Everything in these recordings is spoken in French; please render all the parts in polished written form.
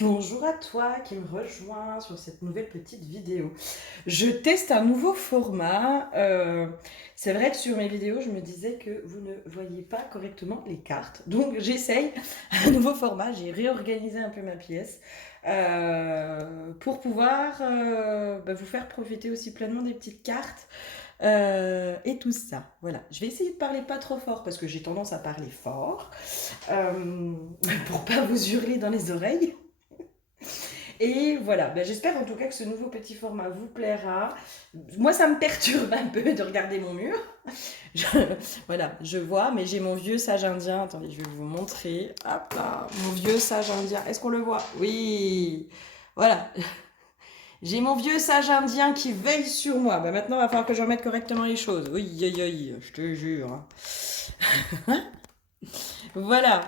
Bonjour à toi qui me rejoins sur cette nouvelle petite vidéo. Je teste un nouveau format. C'est vrai que sur mes vidéos, je me disais que vous ne voyez pas correctement les cartes. Donc j'essaye un nouveau format. J'ai réorganisé un peu ma pièce pour pouvoir vous faire profiter aussi pleinement des petites cartes et tout ça. Voilà. Je vais essayer de parler pas trop fort parce que j'ai tendance à parler fort euh, pour pas vous hurler dans les oreilles. Et voilà, j'espère en tout cas que ce nouveau petit format vous plaira. Moi, ça me perturbe un peu de regarder mon mur. Je, voilà, je vois, mais j'ai mon vieux sage indien. Attendez, je vais vous montrer. Hop là, mon vieux sage indien. Est-ce qu'on le voit? Oui. Voilà, j'ai mon vieux sage indien qui veille sur moi. Maintenant, il va falloir que je remette correctement les choses. Oui, aïe, aïe, je te jure. Voilà.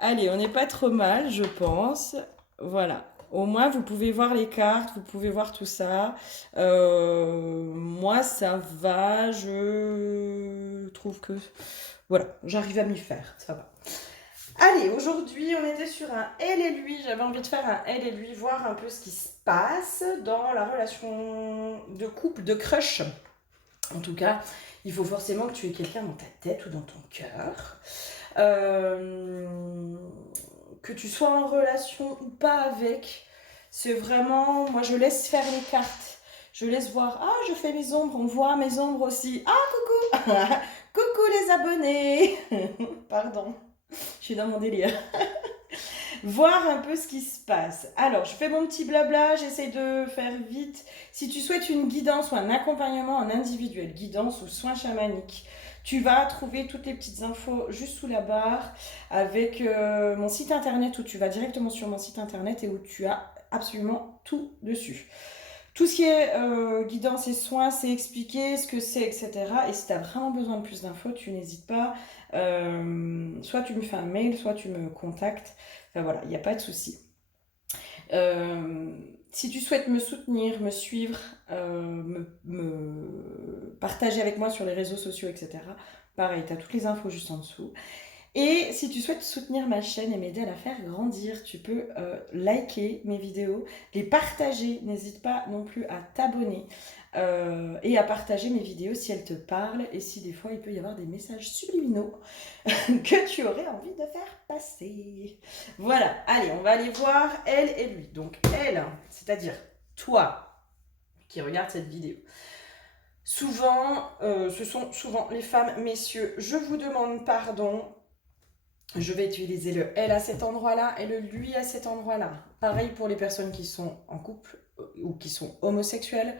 Allez, on n'est pas trop mal, je pense. Voilà. Au moins, vous pouvez voir les cartes, vous pouvez voir tout ça. Moi, ça va. Je trouve que... Voilà, j'arrive à m'y faire. Ça va. Allez, aujourd'hui, on était sur un elle et lui. J'avais envie de faire un elle et lui, voir un peu ce qui se passe dans la relation de couple, de crush. En tout cas, il faut forcément que tu aies quelqu'un dans ta tête ou dans ton cœur. Euh, que tu sois en relation ou pas avec, c'est vraiment, moi je laisse faire les cartes. Je laisse voir, ah je fais mes ombres, on voit mes ombres aussi. Ah coucou, coucou les abonnés. Pardon, je suis dans mon délire. Voir un peu ce qui se passe. Alors, je fais mon petit blabla, j'essaie de faire vite. Si tu souhaites une guidance ou un accompagnement en individuel, guidance ou soins chamaniques, tu vas trouver toutes les petites infos juste sous la barre avec mon site internet où tu vas directement sur mon site internet et où tu as absolument tout dessus. Tout ce qui est guidance et soins, c'est expliqué ce que c'est, etc. Et si tu as vraiment besoin de plus d'infos, tu n'hésites pas. Soit tu me fais un mail, soit tu me contactes. Enfin voilà, il n'y a pas de souci. Si tu souhaites me soutenir, me suivre, me partager avec moi sur les réseaux sociaux, etc., pareil, tu as toutes les infos juste en dessous. Et si tu souhaites soutenir ma chaîne et m'aider à la faire grandir, tu peux liker mes vidéos, les partager. N'hésite pas non plus à t'abonner et à partager mes vidéos si elles te parlent et si des fois il peut y avoir des messages subliminaux que tu aurais envie de faire passer. Voilà, allez, on va aller voir elle et lui. Donc elle, c'est-à-dire toi qui regarde cette vidéo. Souvent, ce sont souvent les femmes, messieurs, je vous demande pardon. Je vais utiliser le elle à cet endroit-là et le lui à cet endroit-là. Pareil pour les personnes qui sont en couple ou qui sont homosexuelles.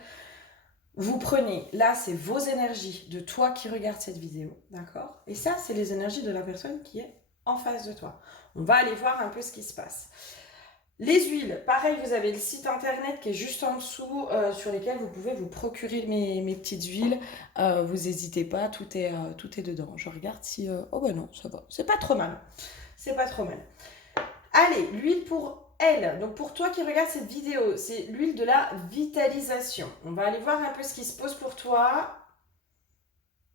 Vous prenez, là c'est vos énergies de toi qui regarde cette vidéo, d'accord? Et ça c'est les énergies de la personne qui est en face de toi. On va aller voir un peu ce qui se passe. Les huiles, pareil, vous avez le site internet qui est juste en dessous sur lesquels vous pouvez vous procurer mes petites huiles. Vous n'hésitez pas, tout est dedans. Je regarde si... oh ben non, ça va. C'est pas trop mal. C'est pas trop mal. Allez, l'huile pour elle. Donc pour toi qui regardes cette vidéo, c'est l'huile de la vitalisation. On va aller voir un peu ce qui se pose pour toi.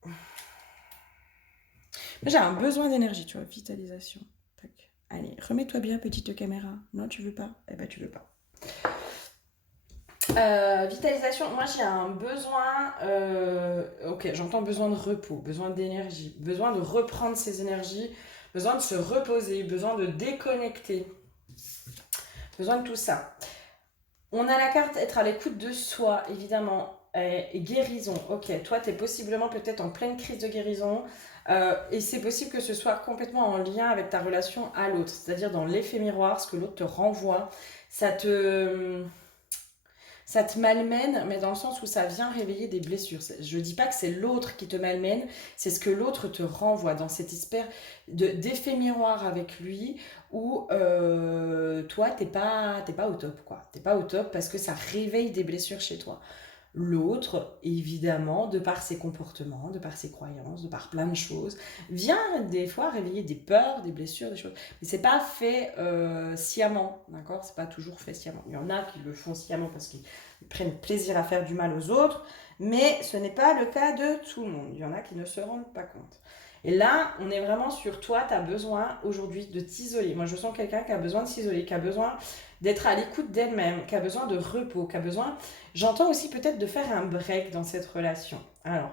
Moi, j'ai un besoin d'énergie, tu vois, vitalisation. Tac. Allez, remets-toi bien, petite caméra. Non, tu veux pas? Eh ben, tu veux pas. Vitalisation, moi j'ai un besoin, ok, j'entends besoin de repos, besoin d'énergie, besoin de reprendre ses énergies, besoin de se reposer, besoin de déconnecter, besoin de tout ça. On a la carte être à l'écoute de soi, évidemment, et guérison. Ok, toi tu es possiblement peut-être en pleine crise de guérison, et c'est possible que ce soit complètement en lien avec ta relation à l'autre, c'est-à-dire dans l'effet miroir, ce que l'autre te renvoie, ça te malmène, mais dans le sens où ça vient réveiller des blessures. Je ne dis pas que c'est l'autre qui te malmène, c'est ce que l'autre te renvoie dans cette espèce d'effet miroir avec lui où toi, t'es pas au top, quoi. T'es pas au top parce que ça réveille des blessures chez toi. L'autre, évidemment, de par ses comportements, de par ses croyances, de par plein de choses, vient des fois réveiller des peurs, des blessures, des choses. Mais c'est pas fait sciemment, d'accord? C'est pas toujours fait sciemment. Il y en a qui le font sciemment parce qu'ils prennent plaisir à faire du mal aux autres, mais ce n'est pas le cas de tout le monde. Il y en a qui ne se rendent pas compte. Et là, on est vraiment sur toi, tu as besoin aujourd'hui de t'isoler. Moi, je sens quelqu'un qui a besoin de s'isoler, qui a besoin d'être à l'écoute d'elle-même, qui a besoin de repos, qui a besoin... J'entends aussi peut-être de faire un break dans cette relation. Alors,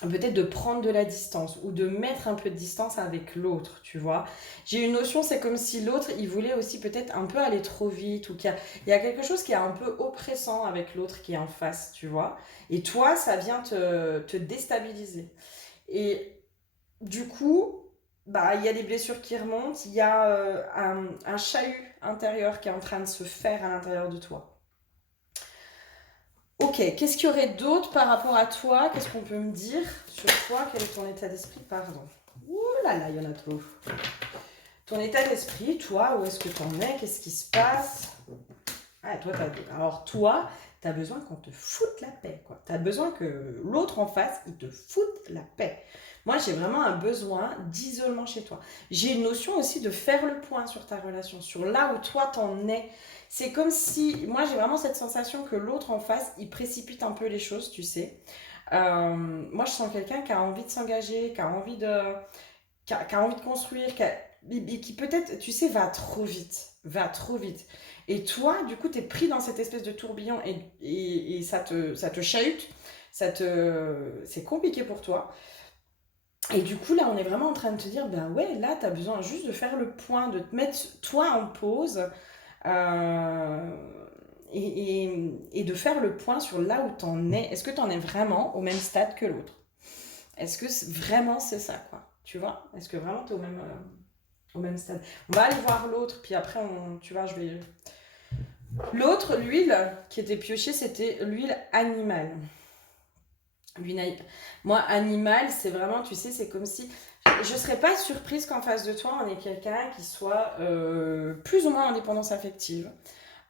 peut-être de prendre de la distance ou de mettre un peu de distance avec l'autre, tu vois. J'ai une notion, c'est comme si l'autre, il voulait aussi peut-être un peu aller trop vite ou il y a quelque chose qui est un peu oppressant avec l'autre qui est en face, tu vois. Et toi, ça vient te déstabiliser. Et du coup, bah, il y a des blessures qui remontent, il y a un chahut intérieur qui est en train de se faire à l'intérieur de toi. Ok, qu'est-ce qu'il y aurait d'autre par rapport à toi? Qu'est-ce qu'on peut me dire sur toi? Quel est ton état d'esprit? Pardon. Ouh là là, il y en a trop. Ton état d'esprit, toi, où est-ce que t'en es? Qu'est-ce qui se passe? Ah, toi, alors toi, t'as besoin qu'on te foute la paix, quoi. T'as besoin que l'autre en face, il te foute la paix. Moi, j'ai vraiment un besoin d'isolement chez toi. J'ai une notion aussi de faire le point sur ta relation, sur là où toi t'en es. C'est comme si, moi, j'ai vraiment cette sensation que l'autre en face, il précipite un peu les choses, tu sais. Moi, je sens quelqu'un qui a envie de s'engager, qui a envie de construire, et qui peut-être, tu sais, va trop vite. Va trop vite. Et toi, du coup, tu es pris dans cette espèce de tourbillon et ça te chahute. C'est compliqué pour toi. Et du coup, là, on est vraiment en train de te dire, ben ouais, là, tu as besoin juste de faire le point, de te mettre toi en pause euh, et de faire le point sur là où tu en es. Est-ce que tu en es vraiment au même stade que l'autre? Est-ce que vraiment c'est ça, quoi? Tu vois? Est-ce que vraiment tu es au même stade? On va aller voir l'autre, puis après, tu vois, je vais... L'autre, l'huile qui était piochée, c'était l'huile animale. L'huile... Moi, animal, c'est vraiment, tu sais, c'est comme si... Je serais pas surprise qu'en face de toi, on ait quelqu'un qui soit plus ou moins en dépendance affective.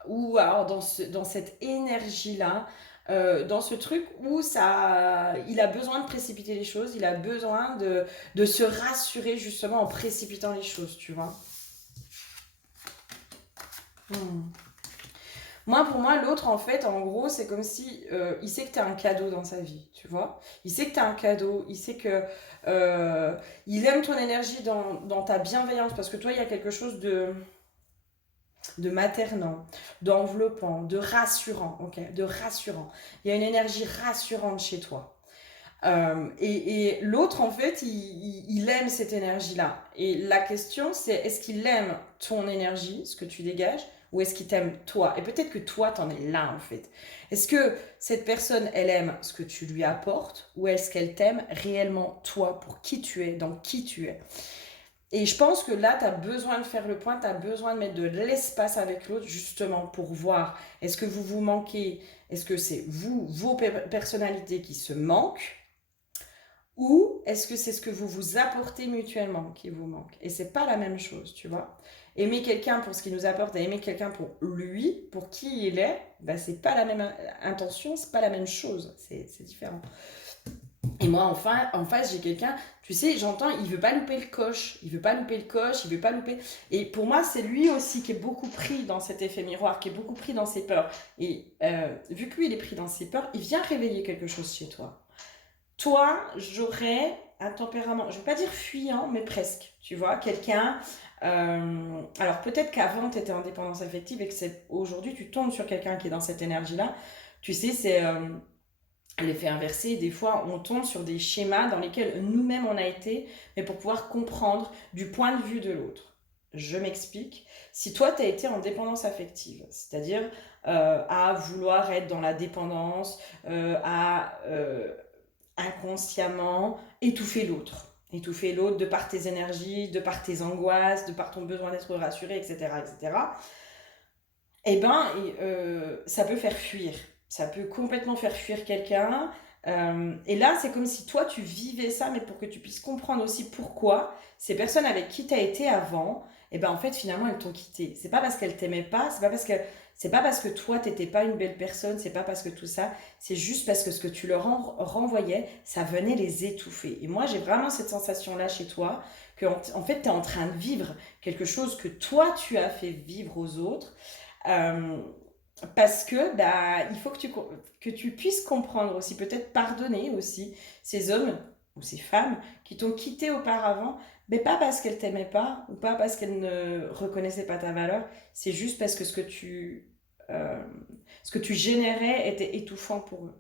Ou alors dans cette énergie-là, dans ce truc où il a besoin de précipiter les choses, il a besoin de se rassurer justement en précipitant les choses, tu vois. Hmm. Moi, pour moi, l'autre, en fait, en gros, c'est comme si il sait que tu as un cadeau dans sa vie, tu vois. Il sait que tu as un cadeau, il sait que il aime ton énergie dans ta bienveillance, parce que toi, il y a quelque chose de maternant, d'enveloppant, de rassurant, ok, de rassurant. Il y a une énergie rassurante chez toi. Et l'autre, en fait, il aime cette énergie-là. Et la question, c'est est-ce qu'il aime ton énergie, ce que tu dégages, ou est-ce qu'il t'aime toi? Et peut-être que toi, t'en es là, en fait. Est-ce que cette personne, elle aime ce que tu lui apportes, ou est-ce qu'elle t'aime réellement toi, pour qui tu es, dans qui tu es? Et je pense que là, tu as besoin de faire le point, tu as besoin de mettre de l'espace avec l'autre justement pour voir est-ce que vous vous manquez, est-ce que c'est vous, vos personnalités qui se manquent ou est-ce que c'est ce que vous vous apportez mutuellement qui vous manque. Et c'est pas la même chose, tu vois. Aimer quelqu'un pour ce qu'il nous apporte et aimer quelqu'un pour lui, pour qui il est, bah, c'est pas la même intention, c'est pas la même chose, c'est différent. Et moi, enfin, en face, j'ai quelqu'un, tu sais, j'entends, il veut pas louper le coche, il veut pas louper le coche, il veut pas louper. Et pour moi, c'est lui aussi qui est beaucoup pris dans cet effet miroir, qui est beaucoup pris dans ses peurs. Et vu que lui, il est pris dans ses peurs, il vient réveiller quelque chose chez toi. Toi, j'aurais un tempérament, je ne veux pas dire fuyant, mais presque, tu vois, quelqu'un... alors peut-être qu'avant, tu étais en dépendance affective et que aujourd'hui, tu tombes sur quelqu'un qui est dans cette énergie-là. Tu sais, c'est... l'effet inversé, des fois on tombe sur des schémas dans lesquels nous-mêmes on a été, mais pour pouvoir comprendre du point de vue de l'autre. Je m'explique. Si toi tu as été en dépendance affective, c'est-à-dire à vouloir être dans la dépendance, à inconsciemment étouffer l'autre de par tes énergies, de par tes angoisses, de par ton besoin d'être rassuré, etc., etc., eh ben, ça peut faire fuir. Ça peut complètement faire fuir quelqu'un. Et là, c'est comme si toi, tu vivais ça, mais pour que tu puisses comprendre aussi pourquoi ces personnes avec qui tu as été avant, eh ben, en fait, finalement, elles t'ont quitté. C'est pas parce qu'elles t'aimaient pas, c'est pas parce que toi, t'étais pas une belle personne, c'est pas parce que tout ça, c'est juste parce que ce que tu leur renvoyais, ça venait les étouffer. Et moi, j'ai vraiment cette sensation-là chez toi, que en fait, tu es en train de vivre quelque chose que toi, tu as fait vivre aux autres. Euh, Parce que bah, il faut que tu puisses comprendre aussi, peut-être pardonner aussi ces hommes ou ces femmes qui t'ont quitté auparavant, mais pas parce qu'elles t'aimaient pas ou pas parce qu'elles ne reconnaissaient pas ta valeur, c'est juste parce que euh, ce que tu générais était étouffant pour eux.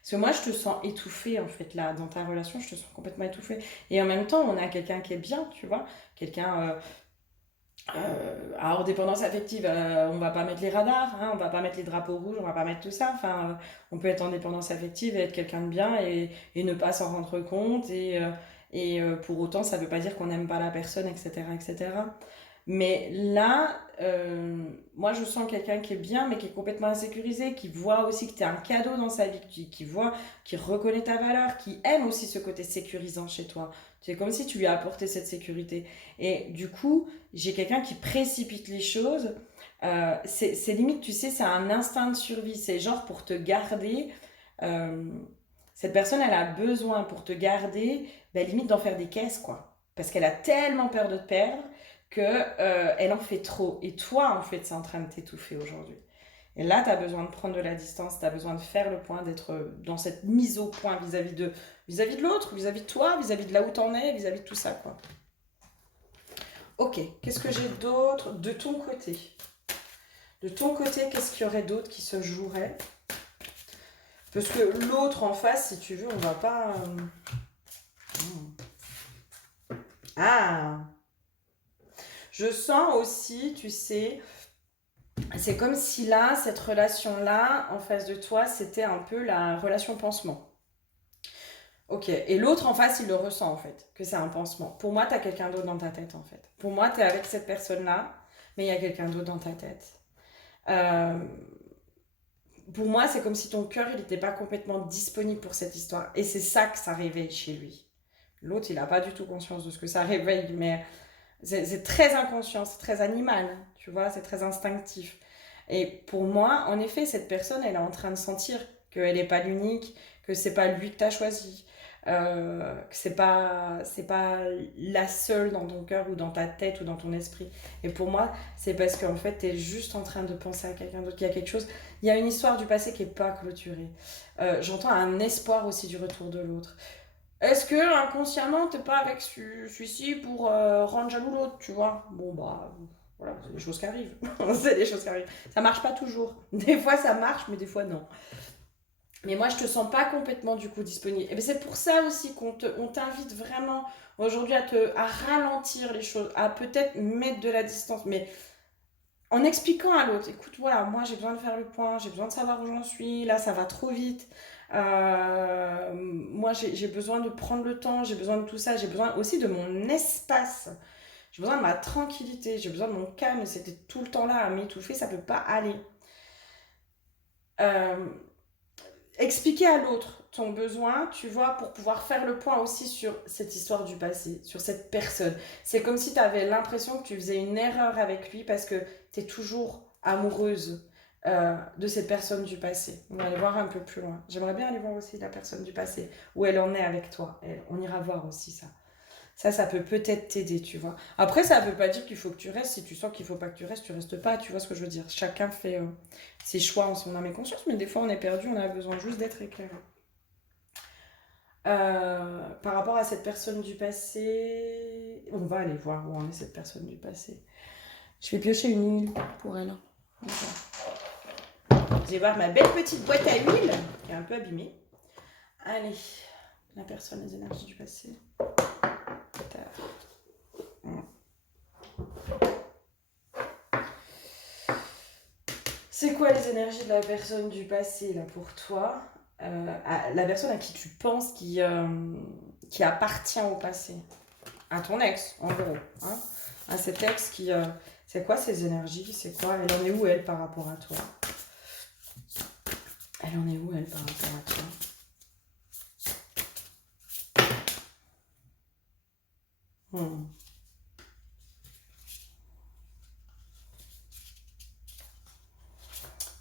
Parce que moi, je te sens étouffée, en fait, là, dans ta relation, je te sens complètement étouffée. Et en même temps, on a quelqu'un qui est bien, tu vois, quelqu'un alors, dépendance affective, on va pas mettre les radars, hein, on va pas mettre les drapeaux rouges, on va pas mettre tout ça. Enfin, on peut être en dépendance affective et être quelqu'un de bien et ne pas s'en rendre compte. Pour autant, ça veut pas dire qu'on n'aime pas la personne, etc., etc. Mais là, moi, je sens quelqu'un qui est bien, mais qui est complètement insécurisé, qui voit aussi que tu es un cadeau dans sa vie, qui voit, qui reconnaît ta valeur, qui aime aussi ce côté sécurisant chez toi. C'est comme si tu lui as apporté cette sécurité. Et du coup, j'ai quelqu'un qui précipite les choses. C'est limite, tu sais, c'est un instinct de survie. C'est genre pour te garder. euh, Cette personne, elle a besoin pour te garder, ben, limite d'en faire des caisses, quoi. Parce qu'elle a tellement peur de te perdre que elle en fait trop. Et toi, en fait, c'est en train de t'étouffer aujourd'hui. Et là, tu as besoin de prendre de la distance, tu as besoin de faire le point, d'être dans cette mise au point vis-à-vis de l'autre, vis-à-vis de toi, vis-à-vis de là où t'en es, vis-à-vis de tout ça, quoi. Ok, qu'est-ce que j'ai d'autre de ton côté? De ton côté, qu'est-ce qu'il y aurait d'autre qui se jouerait? Parce que l'autre en face, si tu veux, on va pas... Ah, je sens aussi, tu sais, c'est comme si là, cette relation-là, en face de toi, c'était un peu la relation pansement. Ok, et l'autre en face, il le ressent en fait, que c'est un pansement. Pour moi, t'as quelqu'un d'autre dans ta tête en fait. Pour moi, t'es avec cette personne-là, mais il y a quelqu'un d'autre dans ta tête. Euh, pour moi, c'est comme si ton cœur, il n'était pas complètement disponible pour cette histoire. Et c'est ça que ça réveille chez lui. L'autre, il n'a pas du tout conscience de ce que ça réveille, mais c'est très inconscient, c'est très animal, tu vois, c'est très instinctif. Et pour moi, en effet, cette personne, elle est en train de sentir qu'elle n'est pas l'unique, que c'est pas lui que tu as choisi, que c'est pas la seule dans ton cœur ou dans ta tête ou dans ton esprit. Et pour moi, c'est parce qu'en fait, tu es juste en train de penser à quelqu'un d'autre, qu'il y a quelque chose. Il y a une histoire du passé qui n'est pas clôturée. J'entends un espoir aussi du retour de l'autre. Est-ce que inconsciemment t'es pas avec celui-ci pour rendre jaloux l'autre, tu vois? Bon bah voilà, c'est des choses qui arrivent. C'est des choses qui arrivent. Ça marche pas toujours. Des fois ça marche, mais des fois non. Mais moi je te sens pas complètement du coup disponible. Et bien, c'est pour ça aussi on t'invite vraiment aujourd'hui à ralentir les choses, à peut-être mettre de la distance, mais en expliquant à l'autre, écoute, voilà, moi j'ai besoin de faire le point, j'ai besoin de savoir où j'en suis, là ça va trop vite. Moi j'ai besoin de prendre le temps, j'ai besoin de tout ça, j'ai besoin aussi de mon espace, j'ai besoin de ma tranquillité, j'ai besoin de mon calme, c'était tout le temps là à m'étouffer, ça peut pas aller. Euh, Expliquer à l'autre ton besoin, tu vois, pour pouvoir faire le point aussi sur cette histoire du passé, sur cette personne. C'est comme si tu avais l'impression que tu faisais une erreur avec lui parce que tu es toujours amoureuse de cette personne du passé. On va aller voir un peu plus loin. J'aimerais bien aller voir aussi la personne du passé, où elle en est avec toi. On ira voir aussi ça. Ça peut peut-être t'aider, tu vois. Après, ça veut pas dire qu'il faut que tu restes. Si tu sens qu'il faut pas que tu restes, tu restes pas. Tu vois ce que je veux dire? Chacun fait ses choix en son âme et conscience, mais des fois on est perdu, on a besoin juste d'être éclairé. Par rapport à cette personne du passé, on va aller voir où en est cette personne du passé. Je vais piocher une huile pour elle. Je vais voir ma belle petite boîte à huile, qui est un peu abîmée. Allez, la personne, les énergies du passé. C'est quoi les énergies de la personne du passé là pour toi? La personne à qui tu penses qui appartient au passé, à ton ex en gros, hein? À cet ex c'est quoi ses énergies? C'est quoi? Elle en est où elle par rapport à toi? Elle en est où elle par rapport à toi? Hmm.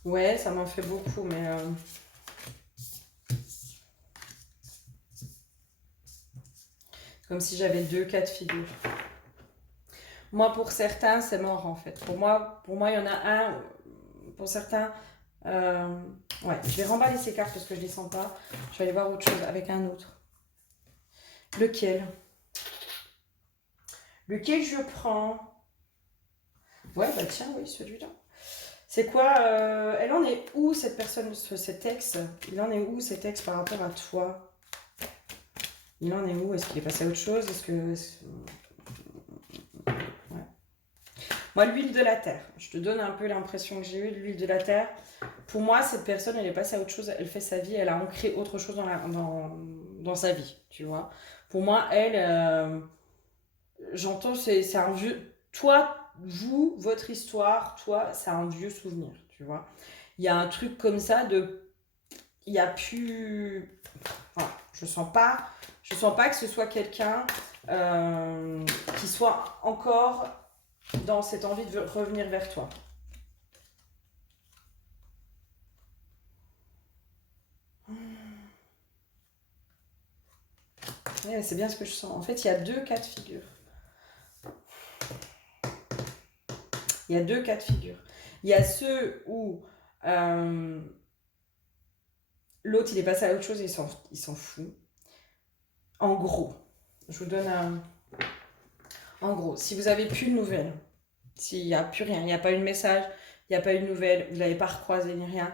Ouais, ça m'en fait beaucoup, mais comme si j'avais deux cas de figure. Moi, pour certains, c'est mort en fait. Pour moi, il y en a un. Pour certains, euh, ouais, je vais remballer ces cartes parce que je les sens pas. Je vais aller voir autre chose avec un autre. Lequel? Lequel je prends? Ouais, bah tiens, oui, celui-là. C'est quoi elle en est où, cette personne, cet ex? Il en est où, cet ex, par rapport à toi? Il en est où? Est-ce qu'il est passé à autre chose? Ouais. Moi, l'huile de la terre. Je te donne un peu l'impression que j'ai eue de l'huile de la terre. Pour moi, cette personne, elle est passée à autre chose. Elle fait sa vie. Elle a ancré autre chose dans sa vie, tu vois. Pour moi, elle... j'entends, c'est un vieux... Toi, vous, votre histoire, toi, c'est un vieux souvenir, tu vois. Il y a un truc comme ça de... Il y a plus... Voilà, je sens pas que ce soit quelqu'un qui soit encore dans cette envie de revenir vers toi. Ouais, c'est bien ce que je sens. En fait, il y a deux cas de figure. Il y a deux cas de figure. Il y a ceux où l'autre, il est passé à autre chose et il s'en fout. En gros, je vous donne un... En gros, si vous avez plus de nouvelles, s'il n'y a plus rien, il n'y a pas eu de message, il n'y a pas eu de nouvelles, vous ne l'avez pas recroisé ni rien,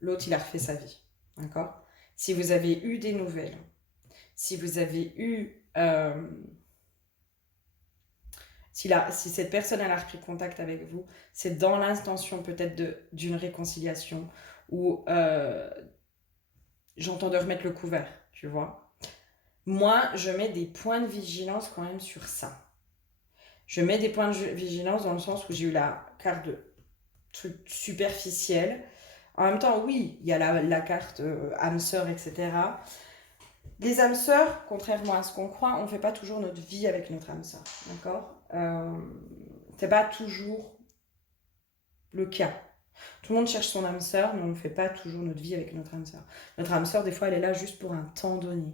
l'autre, il a refait sa vie. D'accord? Si vous avez eu des nouvelles, si vous avez eu... si cette personne elle a repris contact avec vous, c'est dans l'intention peut-être d'une réconciliation ou j'entends de remettre le couvert, tu vois. Moi, je mets des points de vigilance quand même sur ça. Je mets des points de vigilance dans le sens où j'ai eu la carte de truc superficiel. En même temps, oui, il y a la carte âme sœur, etc. Les âmes sœurs, contrairement à ce qu'on croit, on ne fait pas toujours notre vie avec notre âme sœur. D'accord c'est pas toujours le cas. Tout le monde cherche son âme sœur, mais on ne fait pas toujours notre vie avec notre âme sœur. Notre âme sœur, des fois, elle est là juste pour un temps donné,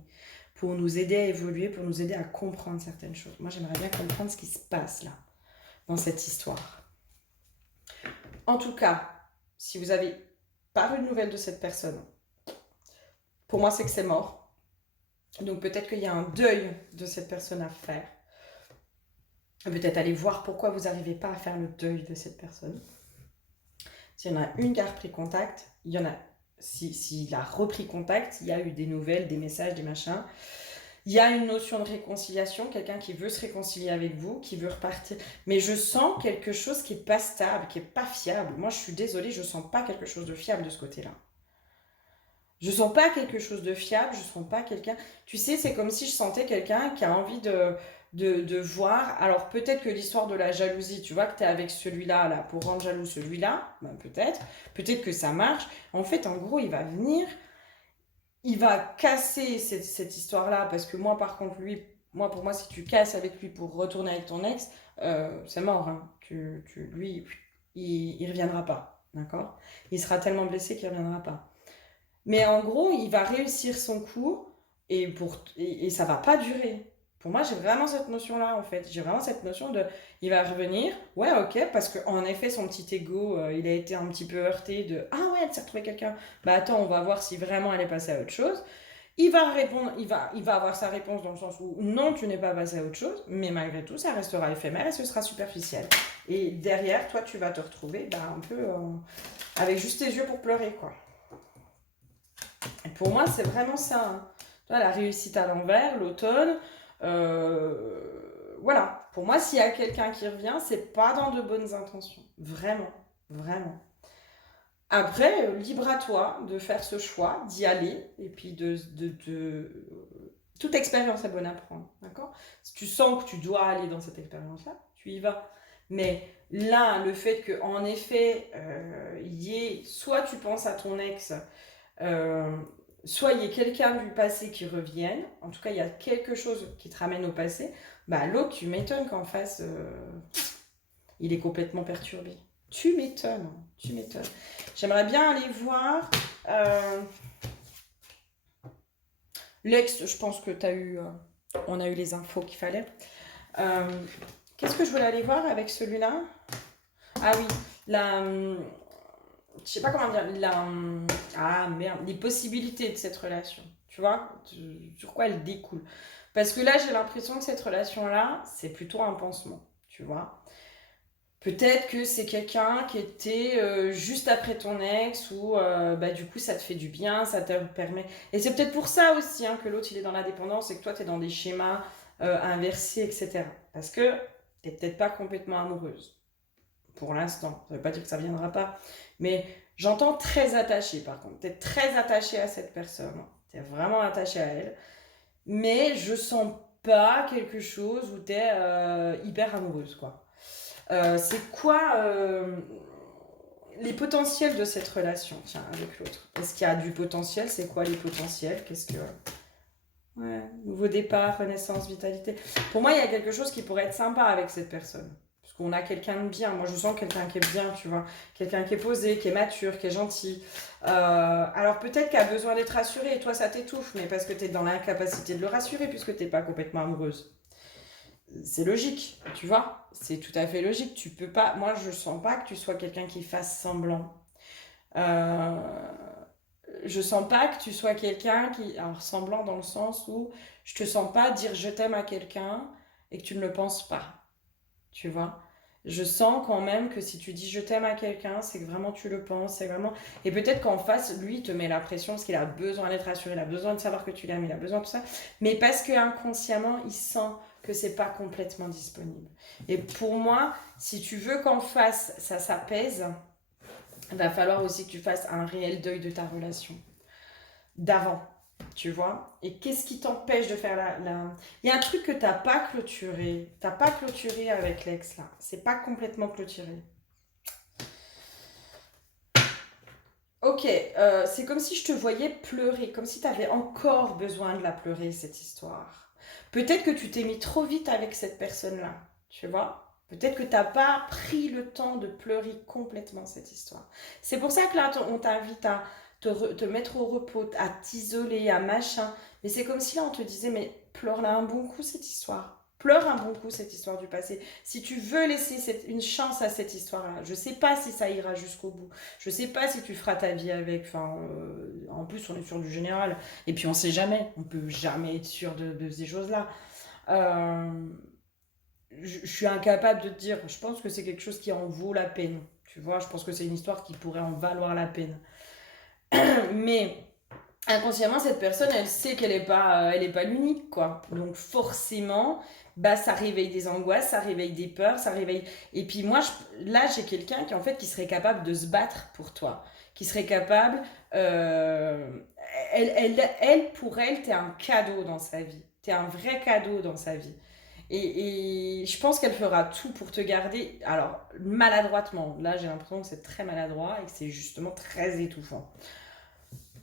pour nous aider à évoluer, pour nous aider à comprendre certaines choses. Moi, j'aimerais bien comprendre ce qui se passe là, dans cette histoire. En tout cas, si vous avez pas eu de nouvelles de cette personne, pour moi, c'est que c'est mort. Donc peut-être qu'il y a un deuil de cette personne à faire. Peut-être aller voir pourquoi vous n'arrivez pas à faire le deuil de cette personne. S'il y en a une qui a repris contact, il y en a... S'il a repris contact, il y a eu des nouvelles, des messages, des machins. Il y a une notion de réconciliation, quelqu'un qui veut se réconcilier avec vous, qui veut repartir. Mais je sens quelque chose qui n'est pas stable, qui n'est pas fiable. Moi, je suis désolée, je ne sens pas quelque chose de fiable de ce côté-là. Je sens pas quelque chose de fiable, je sens pas quelqu'un... Tu sais, c'est comme si je sentais quelqu'un qui a envie de voir... Alors peut-être que l'histoire de la jalousie, tu vois que tu es avec celui-là là, pour rendre jaloux celui-là, ben peut-être. Peut-être que ça marche. En fait, en gros, il va venir, il va casser cette histoire-là, parce que moi, par contre, lui, pour moi, si tu casses avec lui pour retourner avec ton ex, c'est mort. Hein. Lui, il reviendra pas, d'accord? Il sera tellement blessé qu'il reviendra pas. Mais en gros, il va réussir son coup et ça va pas durer. Pour moi, j'ai vraiment cette notion-là, en fait. J'ai vraiment cette notion de... Il va revenir, ouais, ok, parce qu'en effet, son petit ego, il a été un petit peu heurté de... Ah ouais, elle s'est retrouvée quelqu'un. Bah attends, on va voir si vraiment elle est passée à autre chose. Il va répondre, il va avoir sa réponse dans le sens où non, tu n'es pas passé à autre chose, mais malgré tout, ça restera éphémère et ce sera superficiel. Et derrière, toi, tu vas te retrouver bah, un peu avec juste tes yeux pour pleurer, quoi. Et pour moi, c'est vraiment ça. Hein. Tu vois, la réussite à l'envers, l'automne. Voilà. Pour moi, s'il y a quelqu'un qui revient, c'est pas dans de bonnes intentions. Vraiment. Vraiment. Après, libre à toi de faire ce choix, d'y aller, et puis toute expérience est bonne à prendre, d'accord? Si tu sens que tu dois aller dans cette expérience-là, tu y vas. Mais là, le fait qu'en effet, il y ait, soit tu penses à ton ex, euh, soit il y ait quelqu'un du passé qui revienne, en tout cas il y a quelque chose qui te ramène au passé, bah l'autre, tu m'étonnes qu'en face, il est complètement perturbé. Tu m'étonnes, tu m'étonnes. J'aimerais bien aller voir l'ex, je pense que on a eu les infos qu'il fallait. Qu'est-ce que je voulais aller voir avec celui-là? Ah oui, je sais pas comment dire, ah merde, les possibilités de cette relation, tu vois, sur quoi elle découle. Parce que là, j'ai l'impression que cette relation-là, c'est plutôt un pansement, tu vois. Peut-être que c'est quelqu'un qui était juste après ton ex ou bah, du coup ça te fait du bien, ça te permet... Et c'est peut-être pour ça aussi hein, que l'autre il est dans la dépendance et que toi tu es dans des schémas inversés, etc. Parce que t'es peut-être pas complètement amoureuse pour l'instant. Ça veut pas dire que ça viendra pas. Mais j'entends très attachée par contre. T'es très attachée à cette personne. T'es vraiment attachée à elle. Mais je sens pas quelque chose où t'es hyper amoureuse quoi. C'est quoi les potentiels de cette relation, tiens, avec l'autre? Est-ce qu'il y a du potentiel? C'est quoi les potentiels? Qu'est-ce que... Ouais, nouveau départ, renaissance, vitalité. Pour moi, il y a quelque chose qui pourrait être sympa avec cette personne. Parce qu'on a quelqu'un de bien. Moi, je sens quelqu'un qui est bien, tu vois. Quelqu'un qui est posé, qui est mature, qui est gentil. Alors peut-être qu'il a besoin d'être rassuré et toi, ça t'étouffe. Mais parce que tu es dans l'incapacité de le rassurer puisque tu n'es pas complètement amoureuse. C'est logique, tu vois, c'est tout à fait logique. Tu peux pas, moi je sens pas que tu sois quelqu'un qui fasse semblant. Euh, je sens pas que tu sois quelqu'un qui, alors semblant dans le sens où je te sens pas dire je t'aime à quelqu'un et que tu ne le penses pas, tu vois. Je sens quand même que si tu dis je t'aime à quelqu'un, c'est que vraiment tu le penses, c'est vraiment... Et peut-être qu'en face, lui, il te met la pression parce qu'il a besoin d'être rassuré, il a besoin de savoir que tu l'aimes, il a besoin de tout ça. Mais parce que inconsciemment, il sent que c'est pas complètement disponible. Et pour moi, si tu veux qu'en face, ça s'apaise, il va falloir aussi que tu fasses un réel deuil de ta relation d'avant, tu vois. Et qu'est-ce qui t'empêche de faire la... Il y a un truc que t'as pas clôturé. T'as pas clôturé avec l'ex, là. C'est pas complètement clôturé. Ok, c'est comme si je te voyais pleurer, comme si t'avais encore besoin de la pleurer, cette histoire. Peut-être que tu t'es mis trop vite avec cette personne-là, tu vois. Peut-être que t'as pas pris le temps de pleurer complètement cette histoire. C'est pour ça que là, on t'invite à te mettre au repos, à t'isoler, à machin. Mais c'est comme si là, on te disait, mais pleure-la un bon coup cette histoire. Pleure un bon coup cette histoire du passé. Si tu veux laisser une chance à cette histoire-là, je sais pas si ça ira jusqu'au bout. Je sais pas si tu feras ta vie avec. Enfin, en plus, on est sûr du général. Et puis, on sait jamais. On peut jamais être sûr de ces choses-là. Euh, je suis incapable de te dire. Je pense que c'est quelque chose qui en vaut la peine. Tu vois, je pense que c'est une histoire qui pourrait en valoir la peine. Mais inconsciemment, cette personne, elle sait elle est pas l'unique, quoi. Donc forcément, bah ça réveille des angoisses, ça réveille des peurs, ça réveille. Et puis moi, là, j'ai quelqu'un qui en fait qui serait capable de se battre pour toi, qui serait capable. euh, pour elle, t'es un cadeau dans sa vie. T'es un vrai cadeau dans sa vie. Et je pense qu'elle fera tout pour te garder. Alors, maladroitement. Là, j'ai l'impression que c'est très maladroit et que c'est justement très étouffant.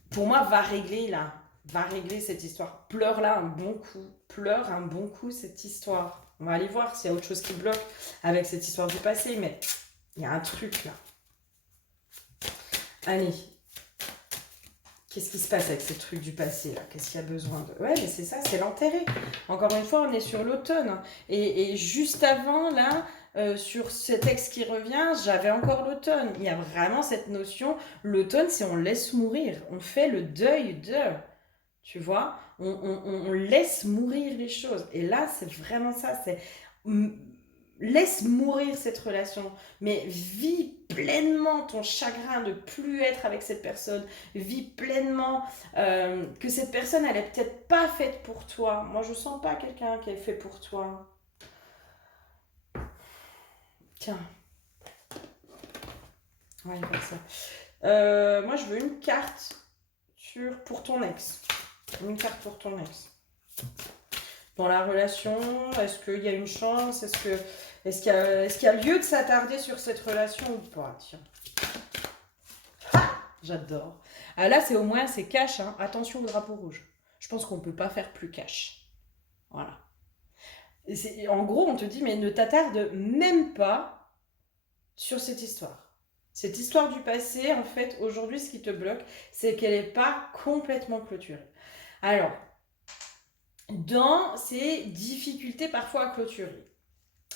Pour moi, va régler là. Va régler cette histoire. Pleure là un bon coup. Pleure un bon coup cette histoire. On va aller voir s'il y a autre chose qui bloque avec cette histoire du passé, mais il y a un truc là. Allez. Qu'est-ce qui se passe avec ces trucs du passé là? Qu'est-ce qu'il y a besoin de... Ouais, mais c'est ça, c'est l'enterrer. Encore une fois, on est sur l'automne. Et juste avant, là, sur ce texte qui revient, j'avais encore l'automne. Il y a vraiment cette notion, l'automne, c'est on laisse mourir. On fait le deuil de... Tu vois, on laisse mourir les choses. Et là, c'est vraiment ça. C'est laisse mourir cette relation, mais vis pleinement ton chagrin de plus être avec cette personne. Vis pleinement que cette personne, elle est peut-être pas faite pour toi. Moi, je sens pas quelqu'un qui est fait pour toi. Tiens, on va aller faire ça. Moi, je veux une carte pour ton ex. Une carte pour ton ex. Dans la relation, est-ce qu'il y a une chance? Est-ce qu'il y a lieu de s'attarder sur cette relation ou pas? Tiens, j'adore. Ah, là, c'est au moins, c'est cash. Hein. Attention au drapeau rouge. Je pense qu'on ne peut pas faire plus cash. Voilà. En gros, on te dit, mais ne t'attarde même pas sur cette histoire. Cette histoire du passé, en fait, aujourd'hui, ce qui te bloque, c'est qu'elle n'est pas complètement clôturée. Alors, dans ces difficultés parfois à clôturer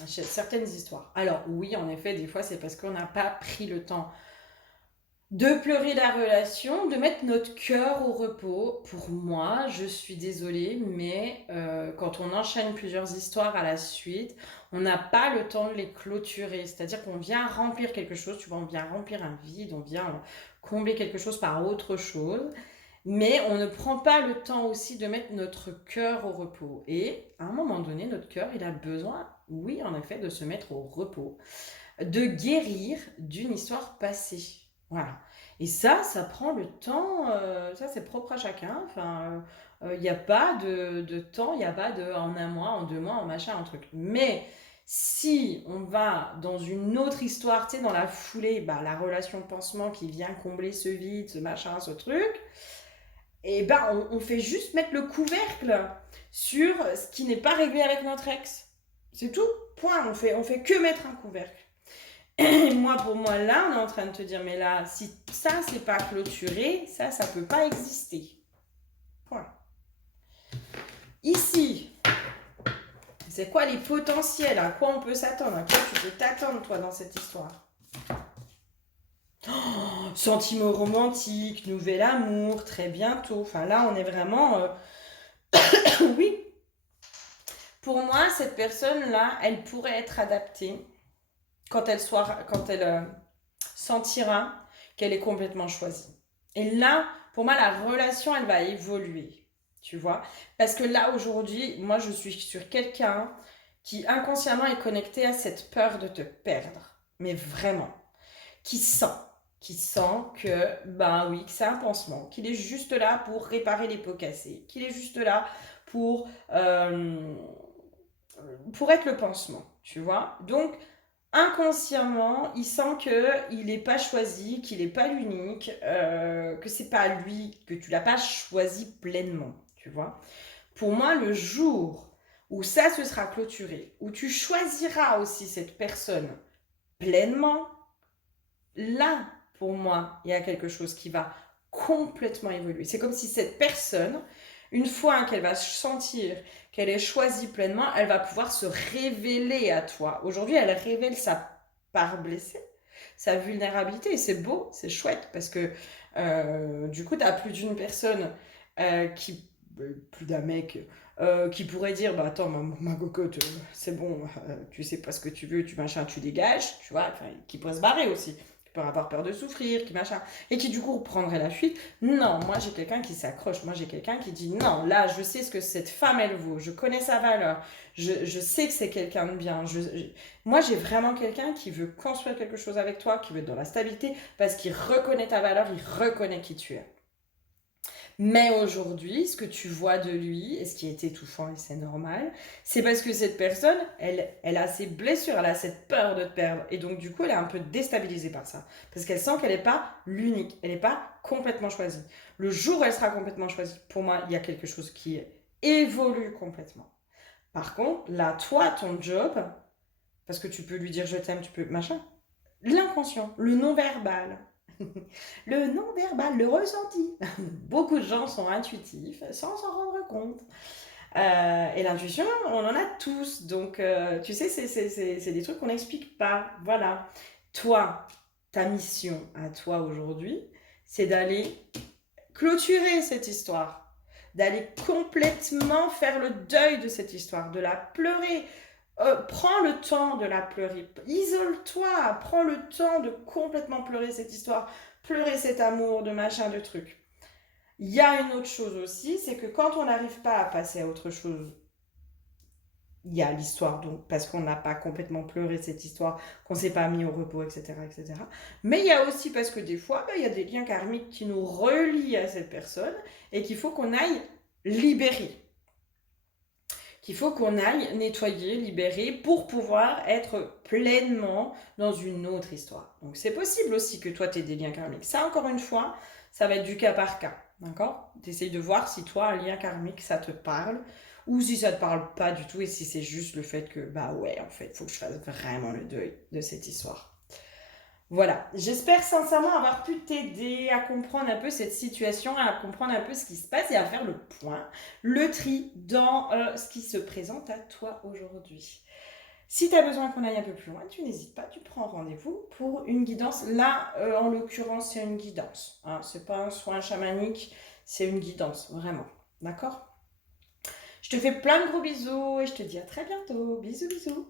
certaines histoires. Alors oui, en effet, des fois, c'est parce qu'on n'a pas pris le temps De pleurer la relation, de mettre notre cœur au repos. Pour moi, je suis désolée, mais quand on enchaîne plusieurs histoires à la suite, on n'a pas le temps de les clôturer. C'est-à-dire qu'on vient remplir quelque chose, tu vois, on vient remplir un vide, on vient combler quelque chose par autre chose, mais on ne prend pas le temps aussi de mettre notre cœur au repos. Et à un moment donné, notre cœur, il a besoin, oui, en effet, de se mettre au repos, de guérir d'une histoire passée. Voilà. Et ça prend le temps, ça c'est propre à chacun. Enfin, il n'y a pas de temps, il n'y a pas de en un mois, en 2 mois, en machin, en truc. Mais si on va dans une autre histoire, tu sais, dans la foulée, bah, la relation pansement qui vient combler ce vide, ce machin, ce truc, et ben on fait juste mettre le couvercle sur ce qui n'est pas réglé avec notre ex. C'est tout, point. On fait que mettre un couvercle. Et moi, pour moi, là, on est en train de te dire, mais là, si ça, c'est pas clôturé, ça peut pas exister. Point. Ici, c'est quoi les potentiels? À quoi on peut s'attendre? À quoi tu peux t'attendre, toi, dans cette histoire? Oh, sentiment romantique, nouvel amour, très bientôt. Enfin, là, on est vraiment... oui. Pour moi, cette personne-là, elle pourrait être adaptée quand elle sentira qu'elle est complètement choisie. Et là, pour moi, la relation, elle va évoluer, tu vois. Parce que là, aujourd'hui, moi, je suis sur quelqu'un qui inconsciemment est connecté à cette peur de te perdre. Mais vraiment. Qui sent. Qui sent que, ben oui, que c'est un pansement. Qu'il est juste là pour réparer les pots cassés. Qu'il est juste là euh, pour être le pansement, tu vois. Donc, inconsciemment, il sent qu'il n'est pas choisi, qu'il n'est pas l'unique, que c'est pas lui, que tu l'as pas choisi pleinement, tu vois. Pour moi, le jour où ça se sera clôturé, où tu choisiras aussi cette personne pleinement, là, pour moi, il y a quelque chose qui va complètement évoluer. C'est comme si cette personne, une fois qu'elle va sentir qu'elle est choisie pleinement, elle va pouvoir se révéler à toi. Aujourd'hui, elle révèle sa part blessée, sa vulnérabilité, et c'est beau, c'est chouette, parce que du coup, tu as plus d'une personne plus d'un mec, qui pourrait dire, bah attends, ma cocotte, c'est bon, tu sais pas ce que tu veux, tu machin, tu dégages, tu vois, enfin, qui pourrait se barrer aussi, qui peut avoir peur de souffrir, qui machin, et qui du coup prendrait la fuite. Non, moi j'ai quelqu'un qui s'accroche, moi j'ai quelqu'un qui dit, non, là je sais ce que cette femme elle vaut, je connais sa valeur, je sais que c'est quelqu'un de bien, moi j'ai vraiment quelqu'un qui veut construire quelque chose avec toi, qui veut être dans la stabilité, parce qu'il reconnaît ta valeur, il reconnaît qui tu es. Mais aujourd'hui, ce que tu vois de lui, et ce qui est étouffant et c'est normal, c'est parce que cette personne, elle a ses blessures, elle a cette peur de te perdre. Et donc, du coup, elle est un peu déstabilisée par ça. Parce qu'elle sent qu'elle n'est pas l'unique, elle n'est pas complètement choisie. Le jour où elle sera complètement choisie, pour moi, il y a quelque chose qui évolue complètement. Par contre, là, toi, ton job, parce que tu peux lui dire je t'aime, tu peux machin, l'inconscient, le non-verbal, le non-verbal, le ressenti. Beaucoup de gens sont intuitifs sans s'en rendre compte. Et l'intuition, on en a tous. Donc, tu sais, c'est des trucs qu'on n'explique pas. Voilà. Toi, ta mission à toi aujourd'hui, c'est d'aller clôturer cette histoire. D'aller complètement faire le deuil de cette histoire, de la pleurer. Prends le temps de la pleurer. Isole-toi. Prends le temps de complètement pleurer cette histoire. Pleurer cet amour, de machin, de trucs. Il y a une autre chose aussi, c'est que quand on n'arrive pas à passer à autre chose, il y a l'histoire, donc parce qu'on n'a pas complètement pleuré cette histoire, qu'on ne s'est pas mis au repos, etc., etc. Mais il y a aussi parce que des fois, il y a des liens karmiques qui nous relient à cette personne et qu'il faut qu'on aille libérer. Qu'il faut qu'on aille nettoyer, libérer pour pouvoir être pleinement dans une autre histoire. Donc c'est possible aussi que toi tu aies des liens karmiques. Ça, encore une fois, ça va être du cas par cas. D'accord? Tu essayes de voir si toi, un lien karmique, ça te parle ou si ça te parle pas du tout et si c'est juste le fait que, bah ouais, en fait, il faut que je fasse vraiment le deuil de cette histoire. Voilà, j'espère sincèrement avoir pu t'aider à comprendre un peu cette situation, à comprendre un peu ce qui se passe et à faire le point, le tri dans ce qui se présente à toi aujourd'hui. Si tu as besoin qu'on aille un peu plus loin, tu n'hésites pas, tu prends rendez-vous pour une guidance. Là, en l'occurrence, c'est une guidance. Hein. Ce n'est pas un soin chamanique, c'est une guidance, vraiment. D'accord? Je te fais plein de gros bisous et je te dis à très bientôt. Bisous, bisous.